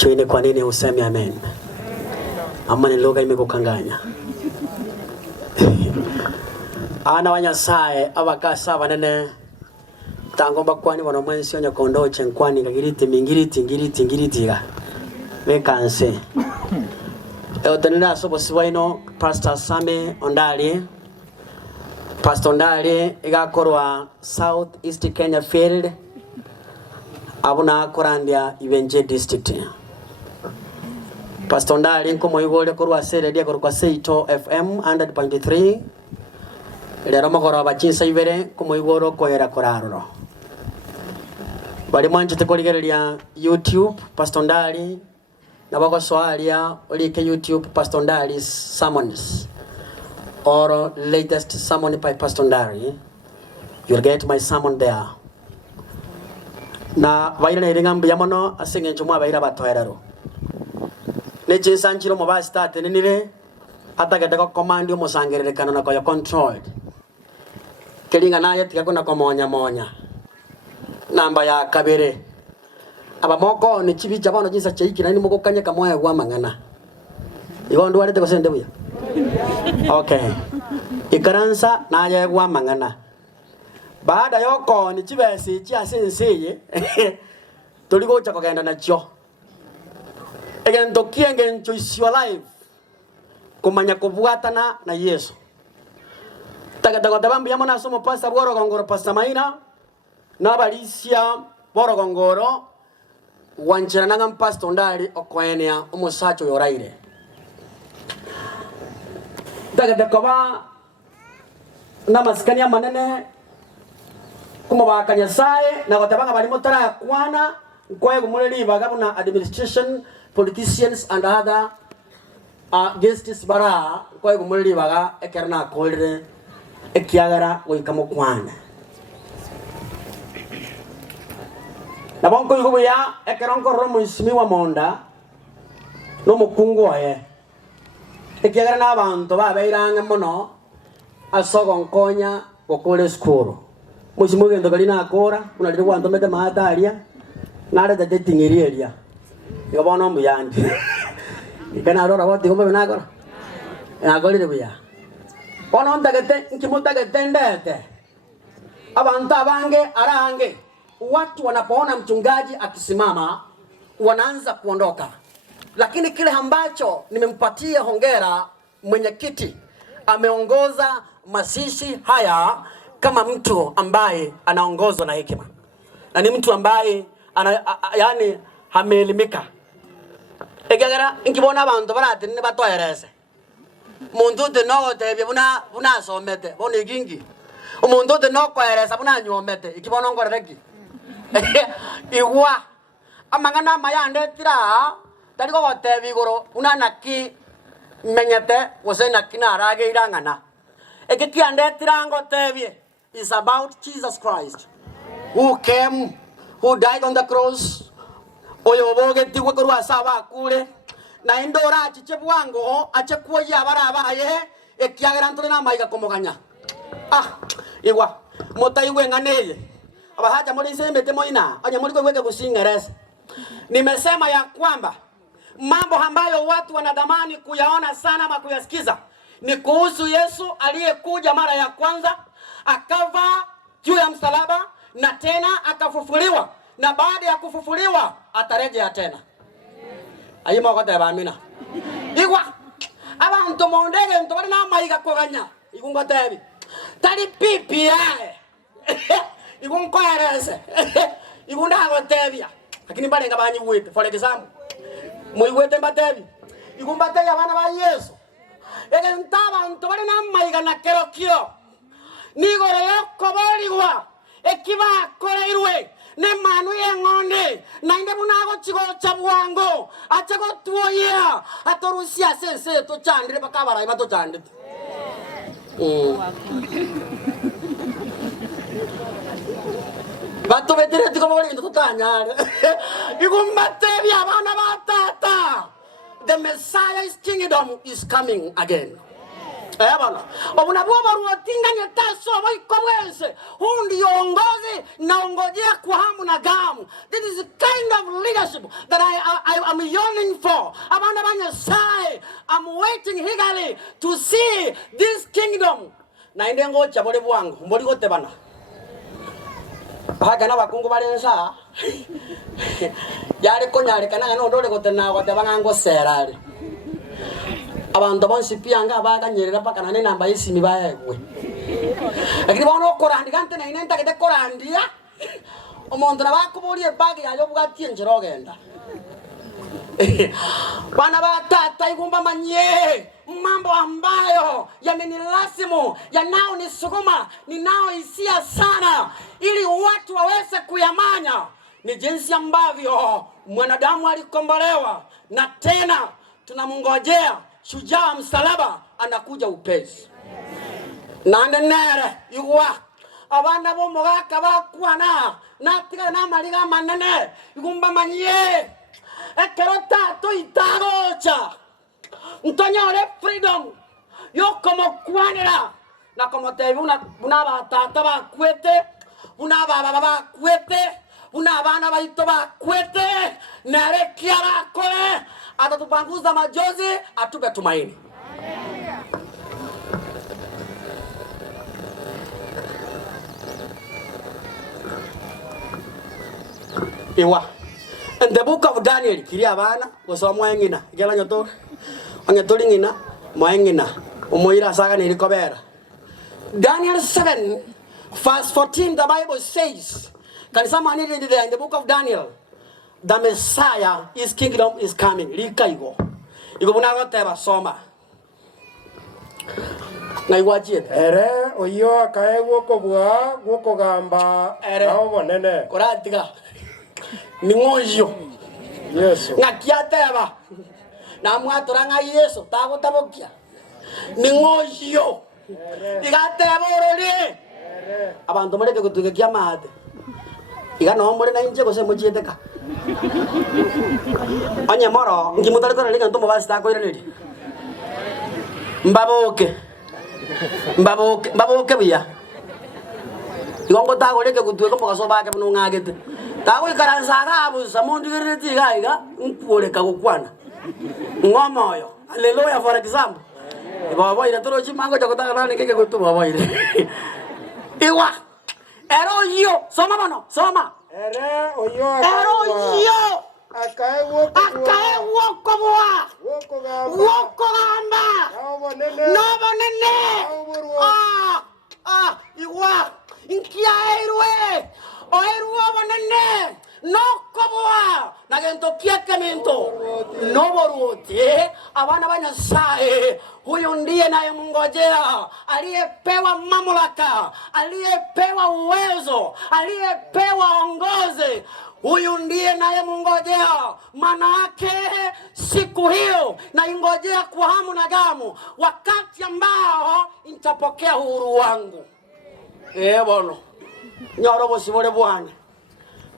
Chwini kwa nini useme amen? Ama ni lugha imekukanganya? Ana wanyasaye abakasa banene tangomba kwani bano mwensi onye kondo chenkwani ngiriti mingiriti ga mekanse eotanira sobo siwaino Pastor Ondari igakorwa South East Kenya Field abuna korandia Ibenje district. Pastor Ondari nkomo igole korwa sere dia korwa Seito FM 100.3 lero magoro abachinsa ibere komo igoro koera koraro bali mwanje tekoligereria YouTube Pr Ondari na bako swalia olike YouTube Pr Ondari Sermons or latest sermon by Pr Ondari. You'll get my sermon there. Na vaira na iringa mbiyamono asenge nchumwa vaira batoherero neche sanchiro mo ba start nenire atagete ko command yo musangerere kanona ko yo controlled kelinga naye tikakona ko monya namba ya kabere abamoko ni chibi jabano jinsa cheiki nani moko kanya kamoya gwa mangana igondo walete ko sende buya okay ikaransa naye gwa mangana baada yoko ni chibesi chia senseye toliko cha kugenda nacho egento kienge ncho is your life kumanya kubuatana na Yesu tagadago dabambi yamona somo Pastor Boro Gongoro Pastor Maina na balisia Boro Gongoro wanchira nanga Pastor Ondari okwenea umusacho yoraire tagadago ba na maskania manene kuma bakanya sae na gotabanga bali motara kwana kwa gumuleli bagabuna administration politicians and other guests bara kwa gumuleli baga ekerna kolre ekiagara oikamo kwana na bonko yugo ya ekeronko romo isimi wa monda no mukungo ye ekiagara na abantu babeiranga mono asogo nkonya gokole skuru Musimo gendo kalina akora unalire wanto mete mataria nare da detingeria yobono muyandi ikana rora wati kombe nakora ngolire buya bono ndagete nkimutagete ndete abantu abange arange watu wanapoona mchungaji akisimama wanaanza kuondoka, lakini kile ambacho nimempatia hongera mwenyekiti ameongoza masishi haya kama mtu ambaye anaongozwa na hekima na ni mtu ambaye yani hameelimika egagara nkibona abantu barate ne batoyerese muntu de no tebye buna somete bone gingi umuntu de no koyeresa buna nyomete ikibona ngorereki igwa amangana mayande tira tari ko gotebi goro una naki menyete wosena kinarage irangana ekikiande tirango tebye is about Jesus Christ, who came, who died on the cross. Oyoboge tiwe kurwa saba kule na indora chichebwango achekuwa barabaye ekiageranto na maiga komoganya igwa motaiwe nganeye abahaja muri semete moina anya muri kweke kusingereza. Nimesema ya kwamba mambo ambayo watu wanadhamani kuyaona sana ama kuyasikiza ni kuhusu Yesu aliyekuja mara ya kwanza akava juu ya msalaba na tena akafufuliwa, na baada ya kufufuliwa atarejea tena. Ayima wakati baamina igwa abantu mondege ntobali na maiga koganya igunga tebi tali pipi yae igunko yarese igunda agotebia lakini balenga banyi wete for example muiwete mbatebi igumba teya bana ba Yesu ege ntaba ntobali na maiga na kerokio nigore yokoboligwa ekiba koleirwe ne manu yengonde nainde bunago chigo chabwango achago tuoya atorusia sense to chandire bakabara ibato chande bato vedere tiko boli to tanyare igumbate bya bana batata. The Messiah's kingdom is coming again. Bwana. Obunabwo baruotinganye taso boikobwese. Hundi ongozi na ongojea kwa hamu na gamu. This is the kind of leadership that I am yearning for. Abana banya sai. I'm waiting eagerly to see this kingdom. Na indengo chabole bwangu mboli gote bana. Hakana bakungu balensa. Yale konyale kana no dole gote na gote bangango serali. Abantu bonsi pianga abaganyerera paka nane namba y'isimi bayegwe. Lakini bono korandika ntene inenta kete korandia. Omuntu nabakubulie bagi yayo bugati enjero ogenda. Bana batata igumba manye mambo ambayo yamenilazimu yanao nisukuma ninao hisia sana ili watu waweze kuyamanya ni jinsi ambavyo mwanadamu alikombolewa na tena tunamngojea shujaa msalaba anakuja upesi. Nande nere yuwa abana bo mogaka bakwana natika na maliga manene igumba manye ekerota to itarocha ntonyore freedom yo como kwanera na como te una batata bakwete una baba bakwete una bana baito bakwete nare kiara kole atatupanguza majozi atupe tumaini. Iwa in the book of Daniel kiria bana gusomwa ngina igela nyoto angetoli ngina moengina umoira saga ni likobera. Daniel 7 verse 14 the Bible says, can someone read it there in the book of Daniel? The Messiah, his kingdom is coming. Likaigo. Igo bunago teba soma. Naiwaje. Ere oyo akaego kobwa gukogamba aho bonene. Koratiga. Ningojo. Yesu. Ngakiateba. Na mwatoranga Yesu tagotabokia. Ningojo. Igateba orori. Abantu muleke kutugekia mate. Iga no muri na inje gose mujieteka. Anye moro ngimutale kora linga ntomo basi ta ko ireli. Mbaboke biya. Igongo ta ko leke kutwe ko mugaso bake buno ngagete. Ta ko ikaranza gabu samundi gireti gaiga mpole ka gukwana. Ngomoyo. Hallelujah for example. Baba ira toro chimango chakota kana ngeke kutu baba ire. Iwa. Ero yo, soma mano, soma. Ere oyo akaewo kobwa wokogamba no bonene iwa inkiairwe oirwo bonene no kobwa nagento kiekemento no boruti abana banyasaye. Huyu ndiye naye mngojea, aliyepewa mamlaka, aliyepewa uwezo, aliyepewa ongoze. Huyu ndiye naye mngojea. Maana yake siku hiyo na ingojea kwa hamu na gamu, wakati ambao nitapokea uhuru wangu. Bono nyorobo sibole bwana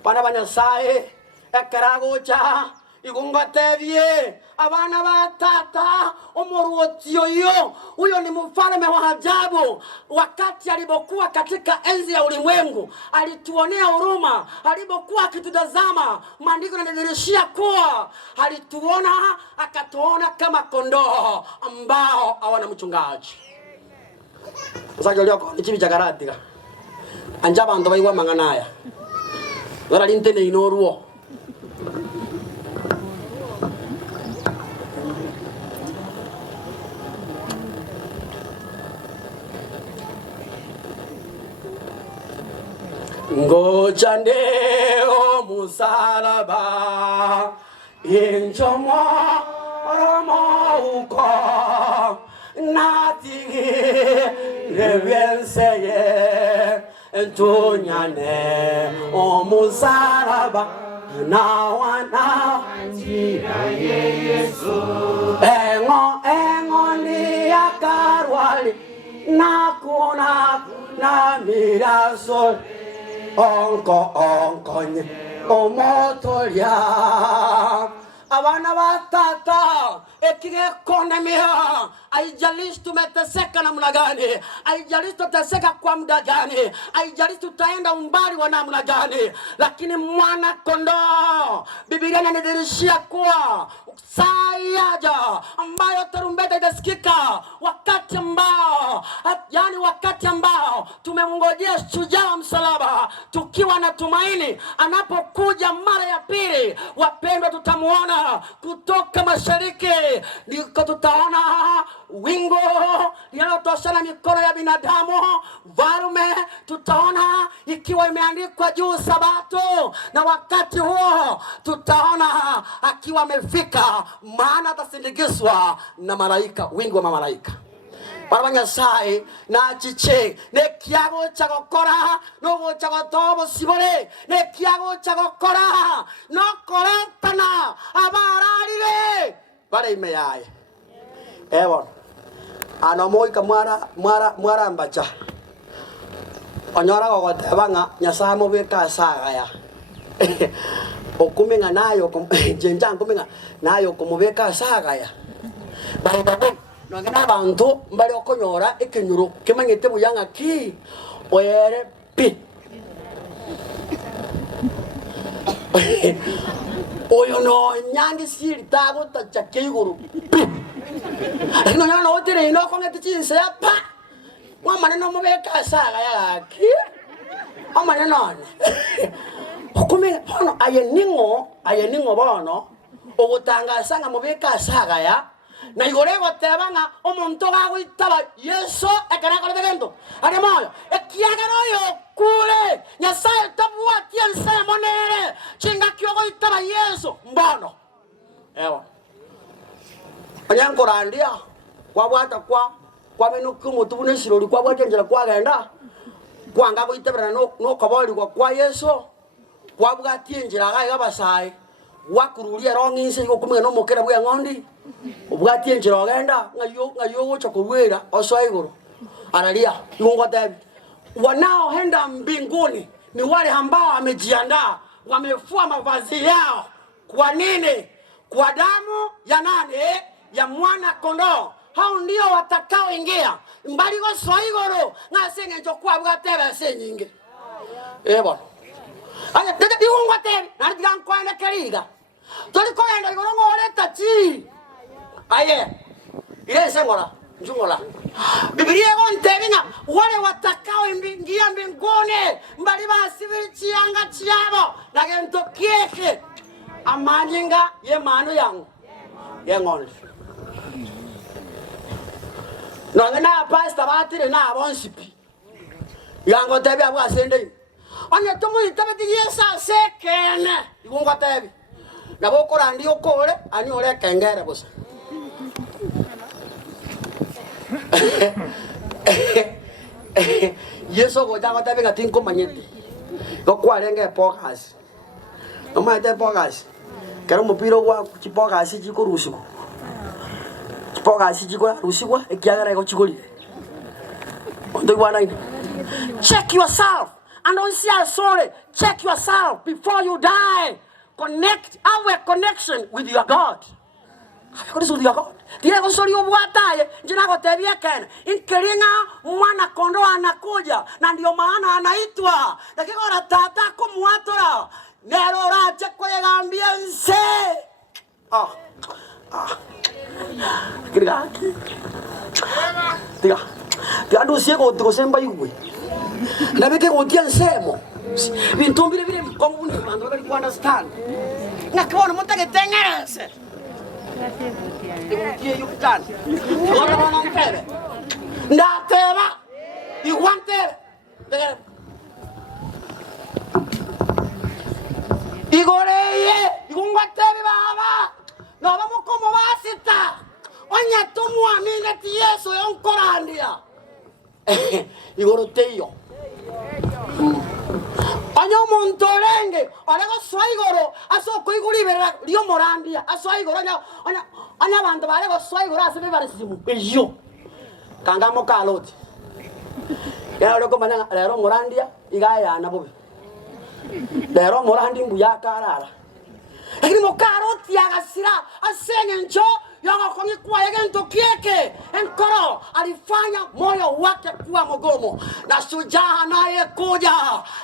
bana banyasaye ekeragocha igungotebie abana batata omoruotio yo. Huyo ni mfalme wa ajabu. Wakati alipokuwa katika enzi ya ulimwengu alituonea huruma, alipokuwa akitutazama maandiko yanadhihirishia kuwa alituona akatuona kama kondoo ambao hawana mchungaji. Sasa leo kwa chibi chakaratika anja bantu baiwa manganaya wala lintene inoruo ngoja ndeo musalaba injomo romo uko nati revenseye entunyane o musalaba na wana njira Yesu engo ni akarwali na kuna na miraso onko nye omotoria abana ba tata ekige kondemia. Haijalishi tumeteseka namna gani, haijalishi tutateseka kwa muda gani, haijalishi tutaenda umbali wa namna gani, lakini mwana kondoo, Biblia inanidhihirishia kuwa saa yaja ambayo tarumbeta itasikika, wakati ambao tumemngojea shujaa msalaba, tukiwa na tumaini anapokuja mara ya pili. Wapendwa, tutamuona kutoka mashariki, ndiko tutaona wingu linalotoshana mikono ya binadamu. Varume tutaona ikiwa imeandikwa juu Sabato, na wakati huo tutaona akiwa amefika, maana atasindikizwa na malaika, wingu wa malaika. Barabanyasai na chiche ne kiago chagokora no chagotobo sibole ne kiago chagokora no korentana abararire bare meyaye ewon anomoy kamara mbacha onyora gogote banga nyasamo beka saga ya okumenga nayo jenjang kumenga nayo kumubeka saga ya baba nangena bantu mbali okonyora ekenyuro kemangete buyanga ki oyere pi oyo no nyangi siri tago tachake iguru no nyana otere ino kongete chinse ya pa mwana no mubeka saga ya ki amane none okume hono ayeningo bono ogutangasa nga mubeka saga ya na igorego tebanga omuntu gagwitaba Yesu ekana kolegendo ari moyo ekiagero yo kule Nyasaye tabuatia Sermonere chinga kyogo itaba Yesu mbono ewa anyankorandia kwabwata kwa menuku mutubune shirori kwabwata njira kwagenda kwanga gwitabira no kobori kwa Yesu kwabwatie njira ga basai wakururia ronginse yokumwe no mokera bwa ngondi ubwatie njira ogenda ngayo gocha kuwera osoiguru analia Mungu David. Wanaoenda mbinguni ni wale ambao wamejiandaa, wamefua mavazi yao. Kwa nini? Kwa damu ya nani? Ya mwana kondoo. Hao ndio watakaoingia mbali go soiguru ngasenge njokwa bwatebe senyinge ebo aya dede diungwa tebe na digankwa na keriga toli ko enda gorongo oleta chi aye ile sengora njungola Biblia gontebinga wale watakao ingia mbinguni mbali basibiri chianga chiabo na gento kieke amanyinga ye manu yangu yengon no ngana pastor batire na abonsipi yango tebi abwa sende anya tomu itabeti yesa sekene igunga tebi na bokora ndi okore ani ore kengere bosa Yeso go janga tebi ngatinko manyete go kwarenge podcast oma te podcast kero mupiro gwa podcast chikorusiku podcast chikora rusigwa ekiagara go chigolire ondo bwana ine. Check yourself and don't say sorry. Check yourself before you die. Have a connection with your God. Have a connection with your God. Diego sori obwataye njina go tebia ken inkeringa mwana kondoo anakuja na ndio maana anaitwa dakikora tata kumwatora nero rache kwegambia nse kiriga tiga dosie go tukosemba iwe na beke go tia nsemo bintumbire bire mkongu ni bando bali ku understand na kwa mutake tengerese Ibukie yukutan. Ora wana mpebe. Ndateba. Iwante. Igoreye. Igungwatebe baba. No vamos como basita. Onya tumu amine ti Yesu yonkorandia. Igoroteyo. Anya montorenge, alego swaigoro, aso koigulibera rio morandia, aswaigoro anya bantu balego swaigoro asebe barisimu ejo. Kangamo kaloti. Ya leko manya lero morandia igaya na bobe. Lero morandi mbuya karara. Lakini mokaroti agasira asenge njo yanga kongi kwa yege ntokieke enkoro alifanya moyo wake kuwa mgomo. Na shujaa anayekuja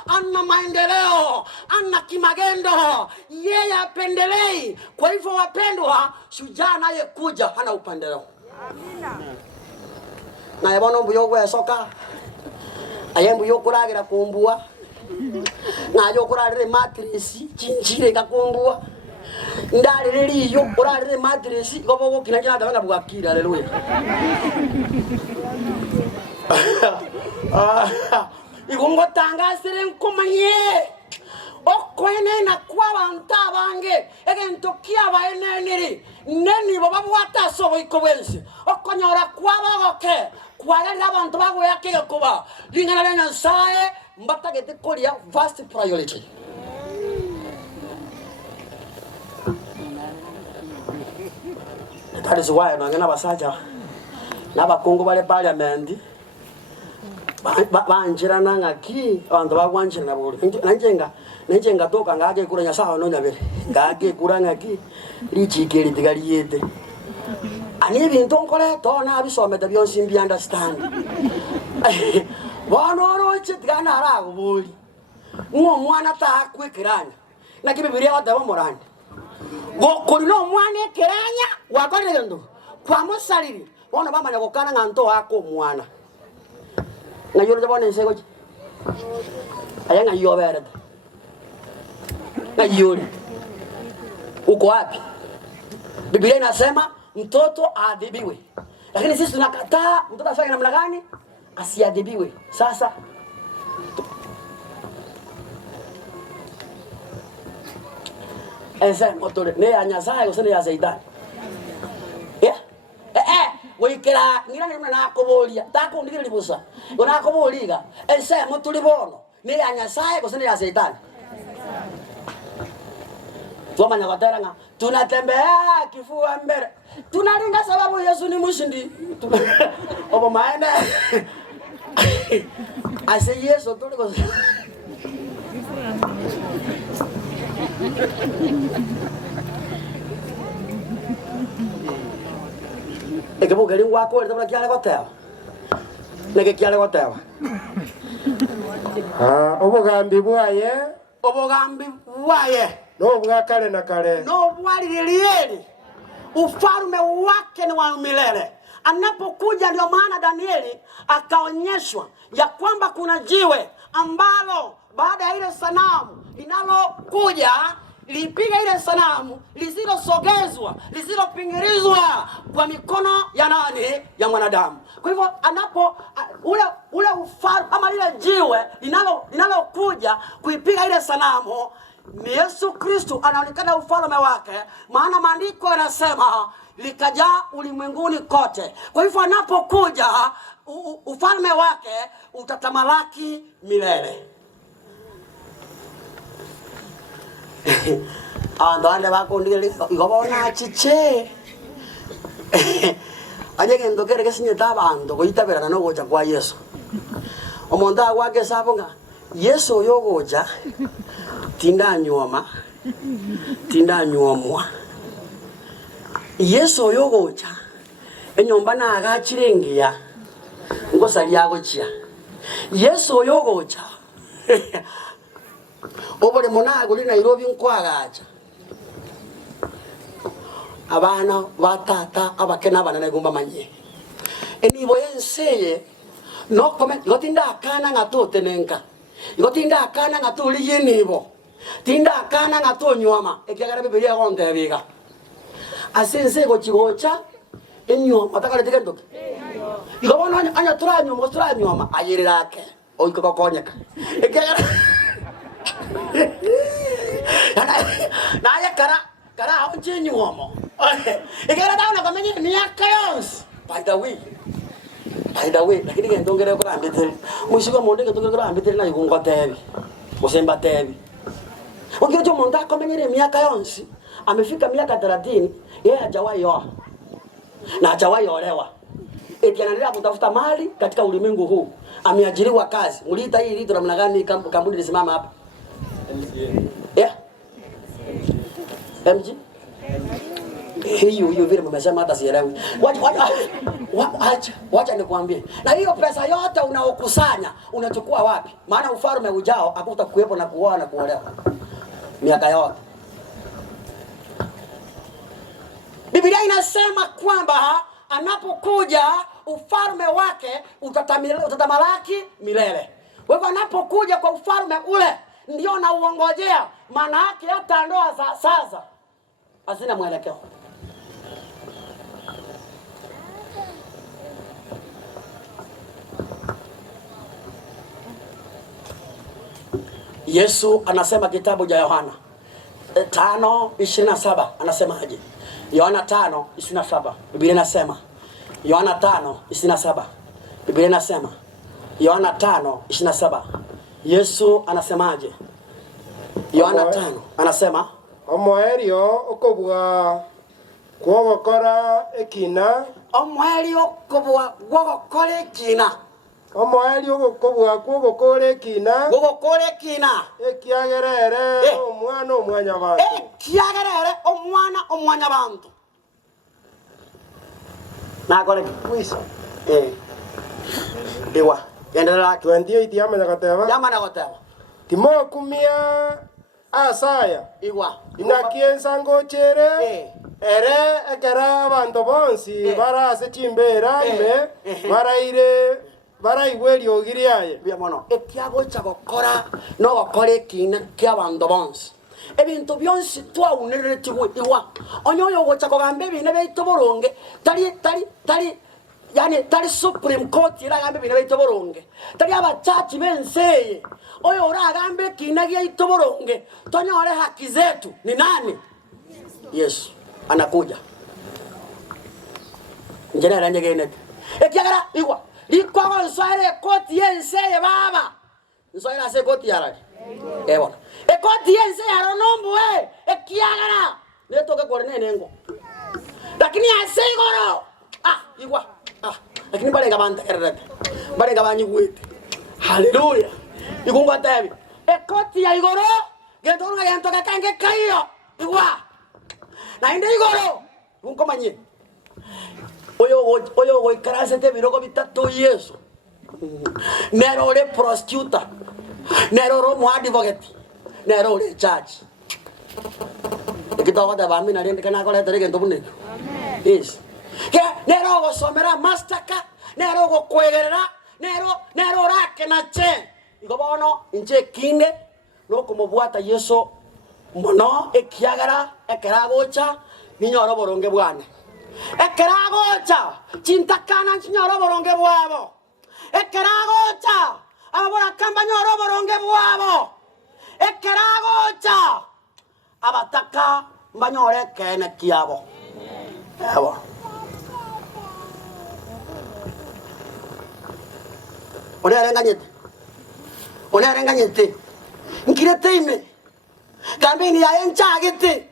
ana maendeleo, ana kimagendo, yeye apendelei. Kwa hivyo wapendwa, shujaa anayekuja hana upendeleo. Amina. Na yebono mbuyo gwe soka ayembu yokuragira kumbua na yokurarire matress chinjire gakumbua ndari riri yokurarire matress gobo kinanya ndabanga bwakira haleluya. Igongo tangasire nkomanye okwene na kwa banta bange egentokia baeneniri neni baba bwata sobo ikobwensi okonyora kwa bagoke kwale abantu bago yake kuba lingana na nsae mbata gete kolia first priority. That is why no ngana basaja na bakongo bale parliament banjira nangaki abantu bagwanjira na buri nanjenga toka ngake kuranya sawa no nyabere ngake kuranga ki lichikeli tigaliyete ani bintu nkole tona bisomete byonsi mbi understand wanoro chitigana arago buri mwana ta kwikiranya na kibibiria watabo morani gokuri no mwana ekiranya wakorere ndo kwa musaliri bona bamanya gokana nganto wako mwana na yoro jabone nsego ayanga yobere na yori uko wapi? Biblia inasema mtoto aadhibiwe, lakini sisi tunakataa. Mtoto afanye namna gani? Asiadhibiwe. Sasa ese motore ne anyasaye usene ya Satan wikira ngira ni na kobolia tako ndikira libusa ona koboliga ese motulibono ne anyasaye usene ya Satan. Tuamanya kwateranga tunatembea kifua mbele tunalinga sababu Yesu ni mshindi obo maana ase Yesu tuliko ekebo gari wako ndabona kyale kwatewa nege kyale kwatewa obugambi bwaye no bwakale na kale no bwalilieli ufalme wake ni wa milele. Anapokuja ndio maana Danieli akaonyeshwa ya kwamba kuna jiwe ambalo baada ya ile sanamu linalokuja lipiga ile sanamu lisilosogezwa lisilopingirizwa kwa mikono ya nani? Ya mwanadamu. Kwa hivyo anapo ule ufalme ama lile jiwe linalokuja kuipiga ile sanamu ni Yesu Kristo, anaonekana ufalme wake, maana maandiko yanasema likajaa ulimwenguni kote. Kwa hivyo anapokuja ufalme wake utatamalaki milele. Ando ande bako ndile igobona chiche aje ndokere kesinye tabando goitabera no gocha kwa Yesu omonda wake sabonga Yesu yogoja tinda nyomwa Yesu yogocha enyomba na agachirengia ngosali yagochia Yesu yogocha obole monago li Nairobi nkwagacha abana batata abakena bana negumba manye enibo yenseye no comment gotinda kana ngatote nenka gotinda kana ngatuli yenibo tinda kana ngatonyoma ekyagara Biblia gonde biga asense gochigocha enyoma atakale ndoke igobona anya turanyoma ayirake oikokonyeka ekyagara na ya kara onje nyuomo ikera dauna kamenye miaka yonse by the way lakini ngendongere ko ambeteri mushiko monde ngendongere ko ambeteri na yuko tebi usemba tebi ukiojo monda kamenye miaka yonse amefika miaka 30 yeye hajawahi oa na hajawahi olewa eti anaendelea kutafuta mali katika ulimwengu huu. Ameajiriwa kazi mlita hii ndio namna gani kampuni lisimama hapa MG? Hiyo vile mmesema hata sielewi. Wacha nikwambie. Na hiyo pesa yote unaokusanya unachukua wapi? Maana ufalme ujao hakutakuwepo na kuoa na kuolewa. Miaka yote. Biblia inasema kwamba anapokuja ufalme wake utatamalaki milele. Wewe anapokuja kwa ufalme ule ndio na uongojea, maana yake hata ndoa za sasa hazina mwelekeo. Yesu anasema kitabu cha Yohana 5:27 anasemaje? Yohana 5:27 Biblia inasema, Yohana 5:27 Biblia inasema, Yohana 5:27 Yesu anasemaje? Yohana 5 anasema, omwerio okobwa kwogokora ekina, omwerio okobwa gwogokora ekina, omwerio okobwa kwogokora ekina, gwogokora ekina, ekiagerere omwana omwanya bantu, ekiagerere omwana omwanya bantu. Nakole kwisa ewa endelea 28 yamanya gateba, yamana gateba timokumia asaya igwa inakiensa ngochere ere ekera abantu bonsi barase chimbera ime baraire baraigweri ogiriaye bia mono ekiagocha gokora no gokora ekina kia bantu bonsi ebintu byonsi twauneretiwe iwa onyoyo gocha kogamba ebine beitu boronge tali yani tali Supreme Court iragambe bine beitu boronge tali abachachi benseye oyo uragambe kinagia itoboronge tonyore haki zetu ni nani? Yesu anakuja njena nyegene ekiagara igwa likwa nsare koti yenseye baba nsare se koti yarari ewa koti yense yaronombu ekiagara netoke kore nengo lakini aseigoro igwa lakini bale ngabanta erete bale ngabanyigwete haleluya igungwa tabi ekoti ya igoro gentorunga yantoka kange kayo igwa na inde igoro unkomanye oyo go ikarase te biroko bitatu Yesu nero le prostituta nero ro mo advocate nero le judge ikitoka da bami na rende kana kola tere gento bunne yes ke nero go somera mastaka nero go kwegerera nero rake na che igobono inje kinde no kumubwata Yesu mono ekiagara ekeragocha ninyoro boronge bwane ekeragocha chintakana chinyoro boronge bwabo ekeragocha abora kamba nyoro boronge bwabo ekeragocha abataka mbanyore kene kiabo ebo Onarenganyete nkirete ime kambini ya enchagete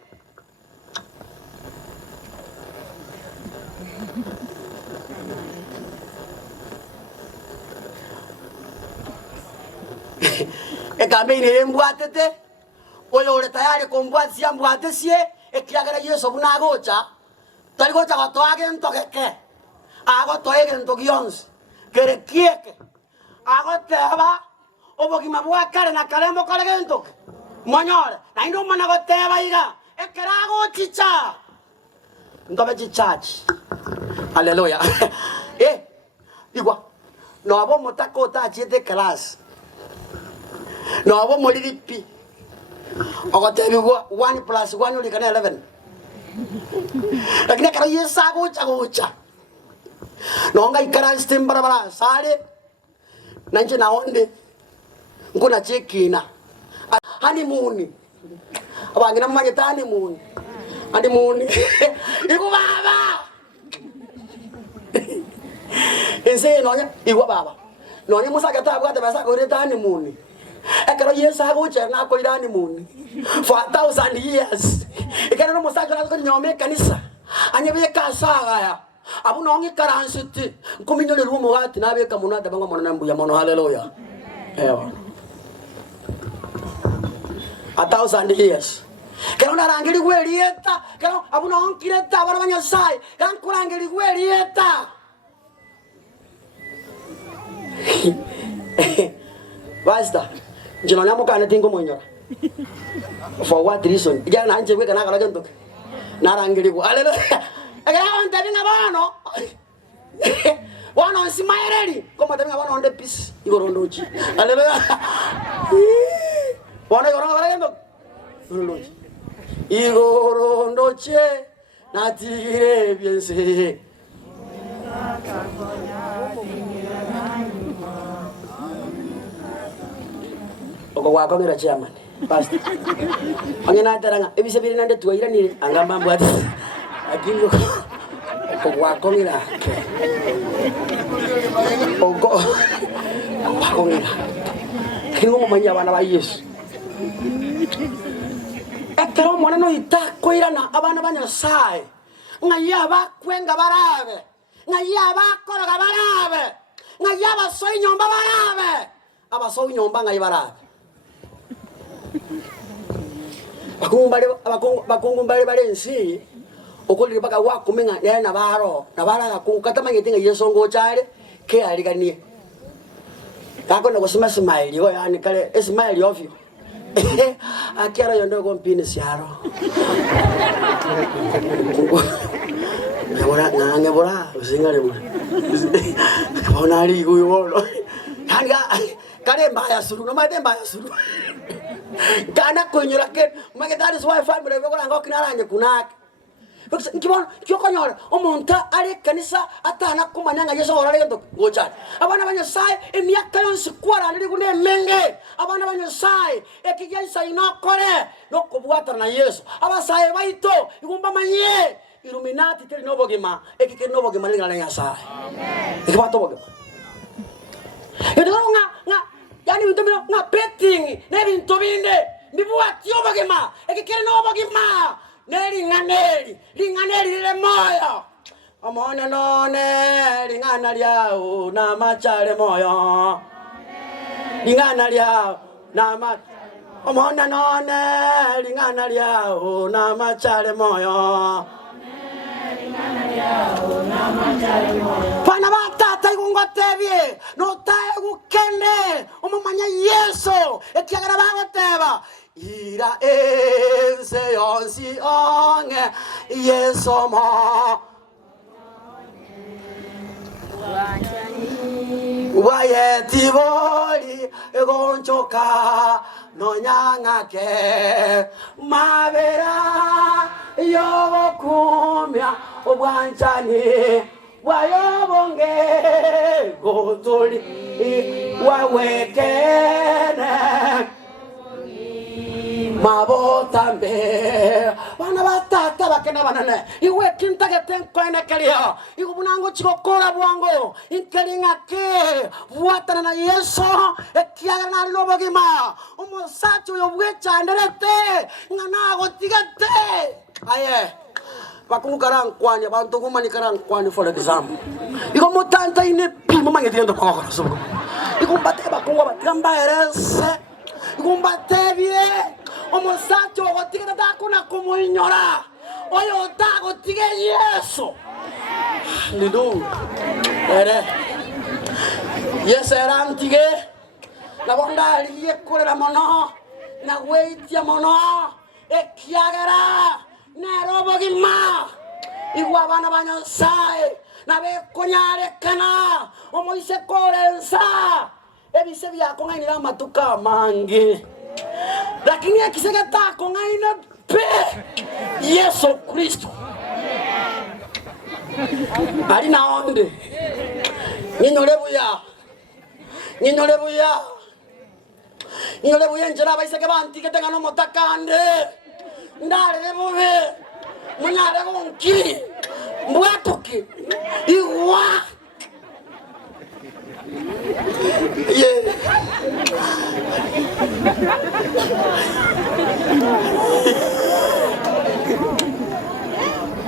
kambini embwatete oyo ore tayari kombwatsia mbwatesie ekiagera Yesu bunagocha taligocha gotwage ntokeke agotoege ntokionsi kere kieke agoteba obogima bwa kare na karembo kare gento monyore na indo mana goteba iga ekerago chicha ngobe chichachi haleluya igwa no abo mutako ta chiete class no abo moliripi ogotebi 1 + 1 ulikana 11 lakini karo yesa gocha no nga ikara stimbarabara sare nanje naonde nguna chekina honeymoon abangina mmanye honeymoon iku baba ense nonya igwa baba nonya musaka tabwa tabasa ko re honeymoon ekero Yesu agocha na ko honeymoon for 1000 years ekero no musaka na ko nyome kanisa anyebe kasaga ya abu nongi karansiti kuminyole rumo wati nabeka munada banga mona nambu ya mono haleluya ewa 1000 years Kero narangiri gwerieta, kero abuna onkireta abana banyasai, kankurangiri gwerieta. Basta. Jino nyamo kana tingo monyora. For what reason? Ija na nje weka na kala gento. Narangiri gwa. Hallelujah. Agara on tabinga bano. Wana onsimaireli. Koma tabinga bano onde peace. Igorondochi. Hallelujah. Wana yoranga kala gento. Igorondochi. Igorondoche. Natigire biense. Oko wako ngira chairman. Pastor. Angena taranga ebise biri nande tuwaira ni angamba mbwati. Akingo oko wako ngira. Oko wako ngira. Kingo mumanya abana ba Yesu. Ekero mwana no itako irana abana banyasaye. Ngayaba kwenga barabe. Ngayaba koroga barabe. Ngayaba soyi nyomba barabe. Abasoyi nyomba ngayibarabe. Bakungumbale balensi okulira baka wakumenga na baro na baraga kunkatamanye tinga yesongo chale ke aliganie kako na kusema smile yo yani kale smile ovyo akiara yondo kompini siaro ngabona bora usingale bora kabona ali kuyo kanga kale mbaya suru no mate mbaya suru kana kunyura ke that is why family beko ngo kinaranye kunaka nkibona kyokonyora omuntu ari kanisa atana kumanyanga Yesu orare gento gochana abana banyasaye emyaka yonse kwara ndi kune menge abana banyasaye ekigyensa inokore nokubwatana na Yesu abasaye baito igumba manye Illuminati teli nobogema ekike nobogema lingana nyasaye amen ikibato bogema nga yani bitomino nga betting ne bintu binde ndibuati obogema ekike nobogema Neri lile moyo amone none lingana lyao na machale moyo lingana lyao na machale amone none lingana lyao na machale moyo lingana lyao na machale moyo pana batata igungotebye no tae gukende umumanya Yesu ekiagara bagoteba ira ense yonsi onge Yesu mo wayeti boli egonchoka no nyangake mabera yokumya obwanchani wayobonge gotoli wawekene mabotambe bana batata bakena banane iwe kintage tenkoene kelio igubunango chikokora bwango inkelinga ke buatana na Yesu ekiaga na lobogima umusacho yobwecha nderete nganago tigate aye bakungukarang kwani abantu kumanikaran kwani for example iko mutanta ine pimo mangetiendo kokora so iko bate bakunga batamba erese igumbatebye omusacho ogotigeta takuna kumuinyora oyo tagotige Yesu lidu ere Yesu erantige na bondali yekolera mono na weitia mono ekiagara nerobogima igwa bana banyasaye na bekonyare kana omoise kolensa ebise byako ngainira matuka mangi lakini akisega tako ngaina pe Yesu Kristo ari naonde ninyolebuya njira baiseke bantike tengano motakande ndare rebuve munyare gonki mbwatoke iwa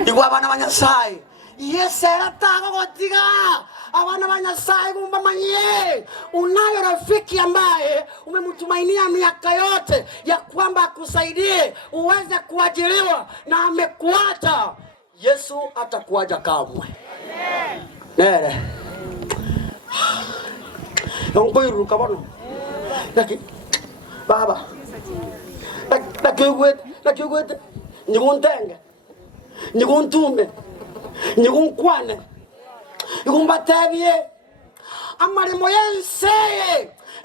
igwa abana banyasaye Yesu era tago gotiga abana banyasaye gumba manye unayo rafiki ambaye umemtumainia miaka yote ya kwamba akusaidie uweze kuajiriwa na amekuacha, Yesu atakuacha kamwe. Nere. Yongpoiru kabono. Laki baba. Laki niguntenge. Niguntume. Nigunkwane. Nigumbatebie. Amarimo yense.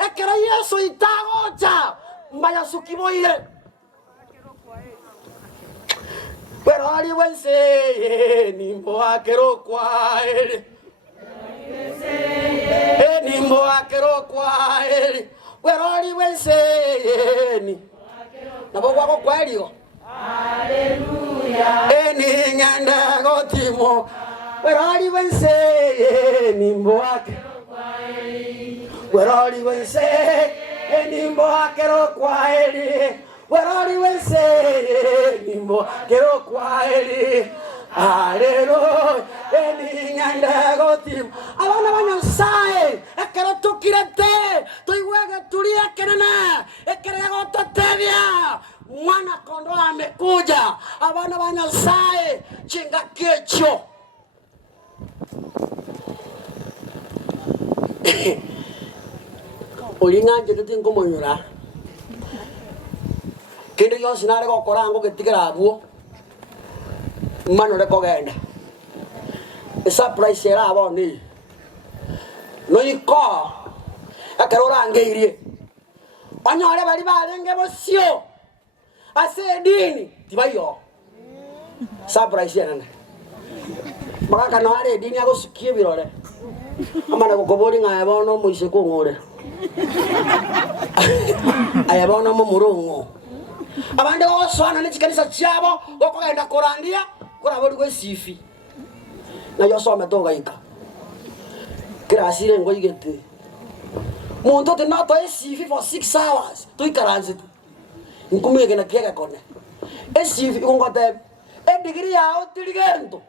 Ekera Yesu itagocha. Mbaya sukiboire. Pero ali wense nimbo akero kwa ele. Nimbo akero kwa ele. Pero ali wense ni. Nabo kwako kwa elio. Hallelujah. Eni nganda gotimo. Pero ali wense nimbo akero kwa ele. Pero ali wense nimbo akero kwa ele. Werori wense nimbo kero kwa eli. Hallelujah. Eni nganda gotim. Abana banyasaye ekero tukirete tuiwege tulia kenana ekero gototebia mwana kondo amekuja. Abana banyasaye chinga kecho. Olinganje tetingo monyura. Kende yosi nare gokora ngo getigera abuo mano re kogenda e surprise era aboni no iko akarora ngeirie anyore bali balenge bosio ase dini tibayo surprise era ne baka no are dini agosukie birore amana gokobori nga bono muise ko ngore ayabono mo murungo abande oswana n'ikikanisa cyabo gokogenda korandia kurabori gwesifi na yosome togaika kirasire ngo yigete muntu te not esifi for 6 hours tuikaranze nkumuyege na kiega kone esifi ngote degree ya otirigento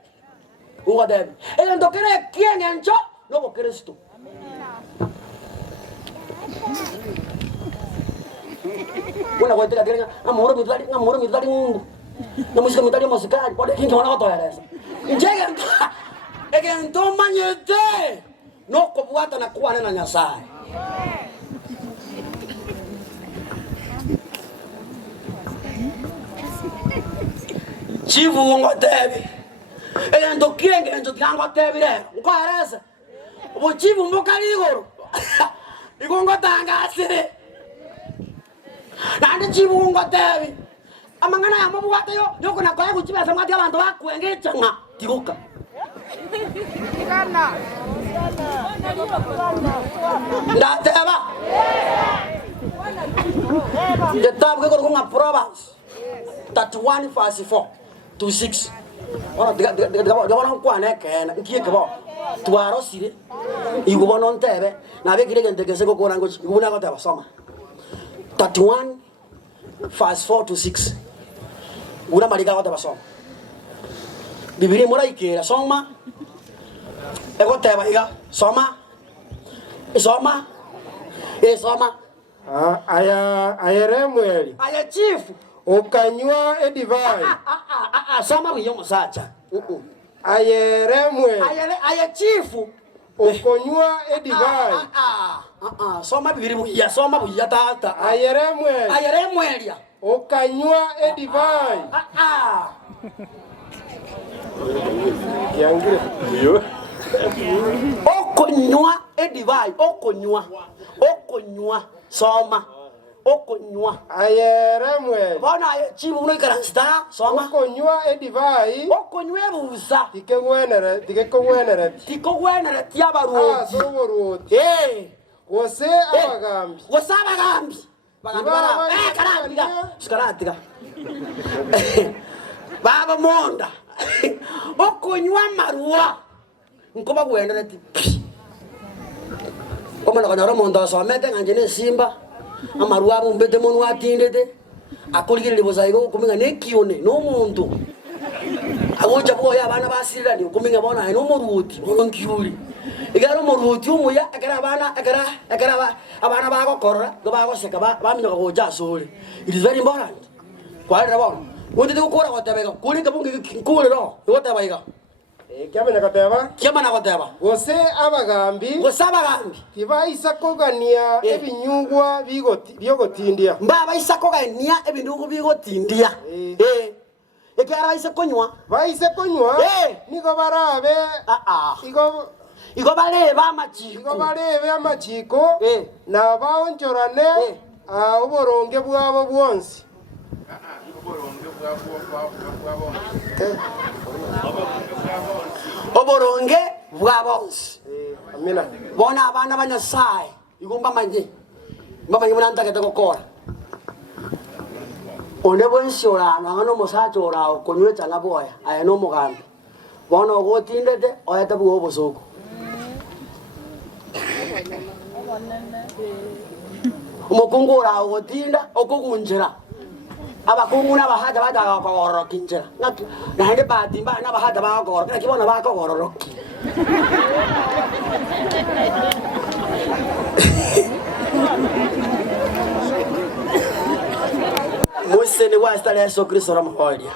ngote endo kere kiengencho no Kristo. Una cuenta que tienen amor mitad mundo. La música mitad musical, por aquí que van a tocar eso. Llegan, es que en todo mañete no copuata na kuane na Nyasaye. Chivu ngotebi. Endo kienge endo tiango tebi re. Ukaereza. Bo chivu mbokali igoro. Igongo tangase. Nande chibungo tebi amangana ya mabu watayo yoko na kwa kuchibesa mwati abantu bakwengecha nga tiguka ikana ndateba ndetabu ko nga Proverbs 31 verse 4 to 6 ona diga kwa na kena nkiye kebo twaro sire igubono ntebe na bekire gentegese ko kona ngo igubona ko teba soma 31 verse 4 to 6. Una marica gota pasó. Biblia mora ikera soma. Ego te baiga soma. Soma. Soma. Ayere mweli. Aya chief. Ukanywa edivai. Soma wiyo sacha. Ayere mweli. Aya chief. Ukonywa edivai. Soma Biblia soma buya tata. Ayere mweli. Ukanywa edivai. Yangire. Yo. Okonywa edivai, okonywa soma. Okonywa. Ayere mweli. Bona chibu uno ikaransta soma. Okonywa edivai. Okonywe busa. Tikekwenere. Tikogwenere tiabaruoti. Soboruoti. Wose abagambi. Bagambi bara. Karatiga. Baba monda. Okonywa marua. Nkoba gwendere ti. Omana kanaro monda so amete nganje simba. Amarua bumbete monu atindete. Akoligire libozaigo kuminga nekione no muntu. Awoja boya abana basirira ni kuminga bona no muruti onkyuri. igaro muruti umuya agara abana bagokorora ngo bagoseka bamenyaga goja suri. It is very important. Kwa rabo undi gukora gotebega kuri kabungi kikuriro gotebaiga Kiamana goteba gose abagambi tibaisa kogania ebinyugwa byogotindia mbaba isa kogania ebindugu bigotindia ekara isa konywa nigo barabe igo bareba amachiko na baonchorane oboronge bwabo bwonsi oboronge bwabonsi amina bona abana banyasaye igomba manje munantaka gukora onde bonsi orano ngano mosacho orao konyweta ngaboya aya no mugambi bona ogotindete oyata bwo bosoko umukungu orao gotinda okugunjira abakungu n'abahada badagakogororoka injira nahende batimba n'abahada bagogoroka kibona bakogororoka Museni wa stale Yesu Kristo ramuholia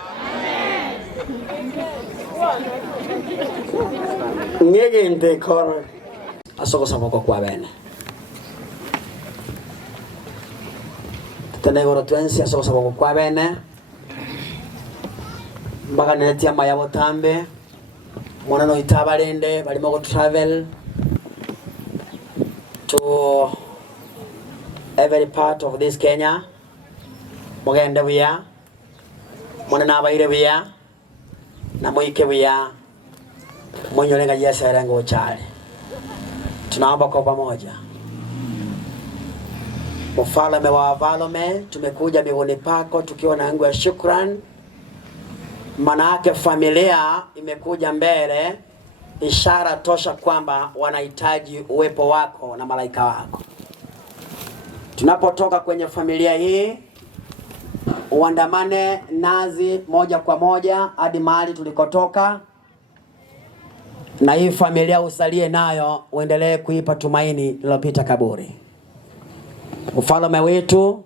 ngegende koro asoko saboko kwa bene tenegoro twensi asoko saboko kwa bene mbaga netia mayabo tambe mwana no itabalende balimo go travel to every part of this Kenya. Mugende buya mwana nabaire buya na muike buya mwenyolenga Yesu arengo chale. Tunaomba kwa pamoja. Mfalme wa wafalme, tumekuja miguuni pako tukiwa na nguvu ya shukrani. Manake familia imekuja mbele, ishara tosha kwamba wanahitaji uwepo wako na malaika wako. Tunapotoka kwenye familia hii, uandamane nazi moja kwa moja hadi mahali tulikotoka, na hii familia usalie nayo, uendelee kuipa tumaini lilopita kaburi. Mfalme wetu,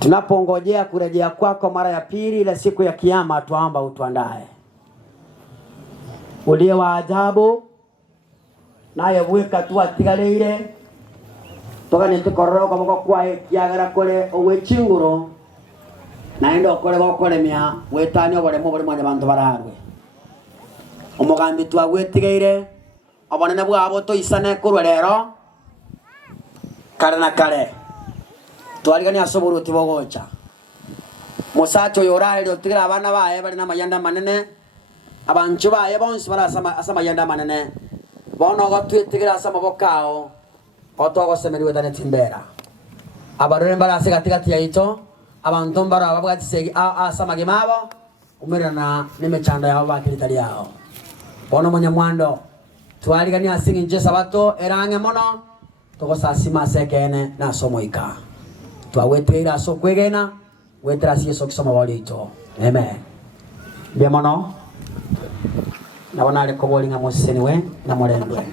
tunapongojea kurejea kwako mara ya pili ile siku ya kiyama, tuomba utuandae. Uliye wa ajabu naye weka tu atigareire toka nitikororo kwa kwa kiagara kole owechinguro naenda okole gokolemia wetani obole mobole mwanya bantu bararwe omugambi twa gwetigeire abonene bwabo to isane kurwe rero kare na kare twaligani asoboro tibogocha musacho yorale otigira abana bae bali na mayanda manene abanchu bae bonsi barasama asama yanda manene bono gotwetigira asama bokao otogo semeriwe dane timbera abarore mbara ase katikati ya ito abantu mbara ababwati segi asama gemabo umerana nimechanda yao bakilitali yao bono munyamwando twaligani asingi nje sabato erange mono toko sasima sekene na somoika twawetera so kwegena wetera yeso kisoma walito amen bia mono nabona ale kobolinga museni we na molendwe